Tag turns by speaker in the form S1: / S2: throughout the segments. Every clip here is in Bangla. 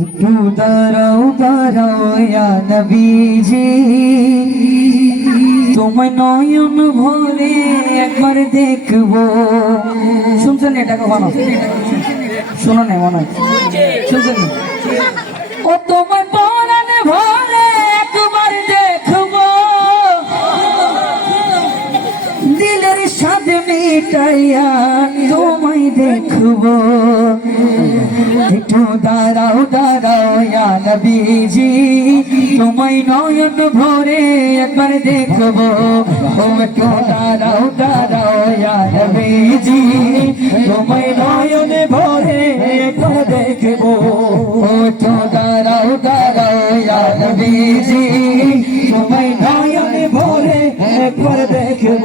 S1: একটু দাঁড়াও দাঁড়াও নবীজি। তোমায় নয়ন ভরে একবার দেখব। শুনছেন এটা কখনো? শোনো না মনে হয়। শুনছেন ও তোমায় মিটাইয়া তোমায় দেখব। একটু দাঁড়াও দাঁড়াও নবীজি। তোমায় নয়ন ভরে একবার দেখব। একটু দাঁড়াও দাঁড়াও নবীজি। তোমায় নয়ন ভরে একবার দেখব। একটু দাঁড়াও দাঁড়াও নবীজি। তোমায় নয়ন ভরে একবার দেখব।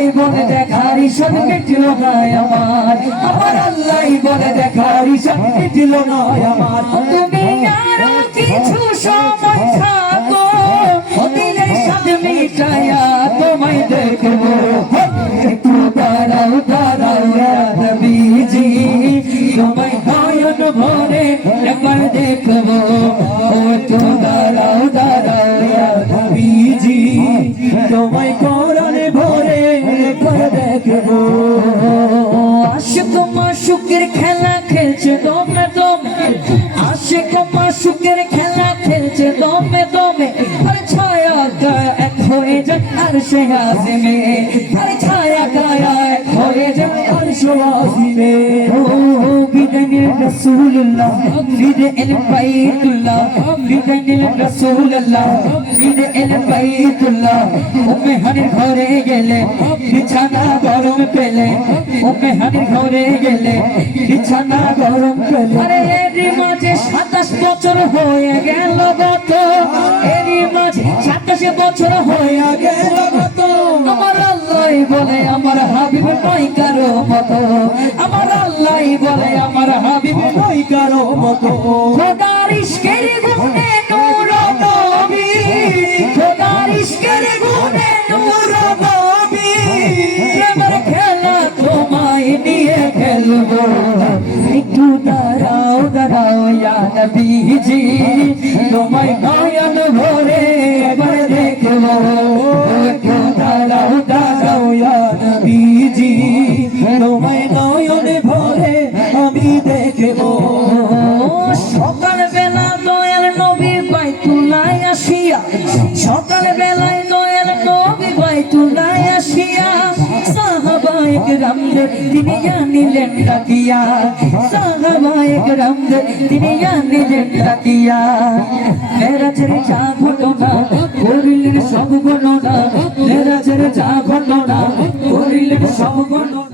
S1: আল্লাহ বলে দেখার ঈশান মিটিল না আমার। আমার আল্লাহ বলে দেখার ঈশান মিটিল না আমার। তুমি আরও কিছু সময় থাকো, দিলের সাথে মিটাইয়া তোমায় দেখব। একটু দাঁড়াও দাঁড়াও নবীজি। তোমায় নয়ন ভরে একবার দেখব। ও দাঁড়াও দাঁড়াও নবীজি। তোমায় ভরে একবার দেখব। আশিক মাসুকের খেলা খেলছে দমে দমে। আশিক মাসুকের খেলা খেলছে দমে দমে। আর ছায়া এক হয়ে যায়, আর সে হাসিমে আর ছায়া গায়া হয়ে যায় আর সে হাসিমে ও বিদানির রাসূলুল্লাহ বিদে এল বাইতুল্লাহ বিদানির রাসূলুল্লাহ বিদে এল বাইতুল্লাহ। উম্মে হানির ঘরে গেলে বিছানা গরম পেলে, উম্মে হানির ঘরে গেলে বিছানা গরম পেলে। আরে এরই মাঝে সাতাশ বছর হয়ে গেল গত এরই মাঝে সাতাশ বছর হয়ে গেল গত আল্লাহ বলে, আমার হাবিব নয় কারও মতো। আমার আল্লাহ বলে, আমার হাবিব কারও মতো। গুণে নূর নবী গুণে নূর নবী। খেলা তোমায় নিয়ে খেলব। একটু দাঁড়াও দাঁড়াও, ইয়া নবীজি। তোমায় নয়ন ভরে সকাল বেলা দয়াল নবী বাইতুলায় আসিয়া সকাল বেলায় দয়াল নবী বাইতুলায় আসিয়া সাহাবায়ে কেরামদের তিনি জানিলেন ডাকিয়া সাহাবায়ে কেরামদের তিনি জানিলেন ডাকিয়া মেরাজের যা ঘটনা করিলেন সব গণনা মেরাজের যা ঘটনা করিলেন সব গণনা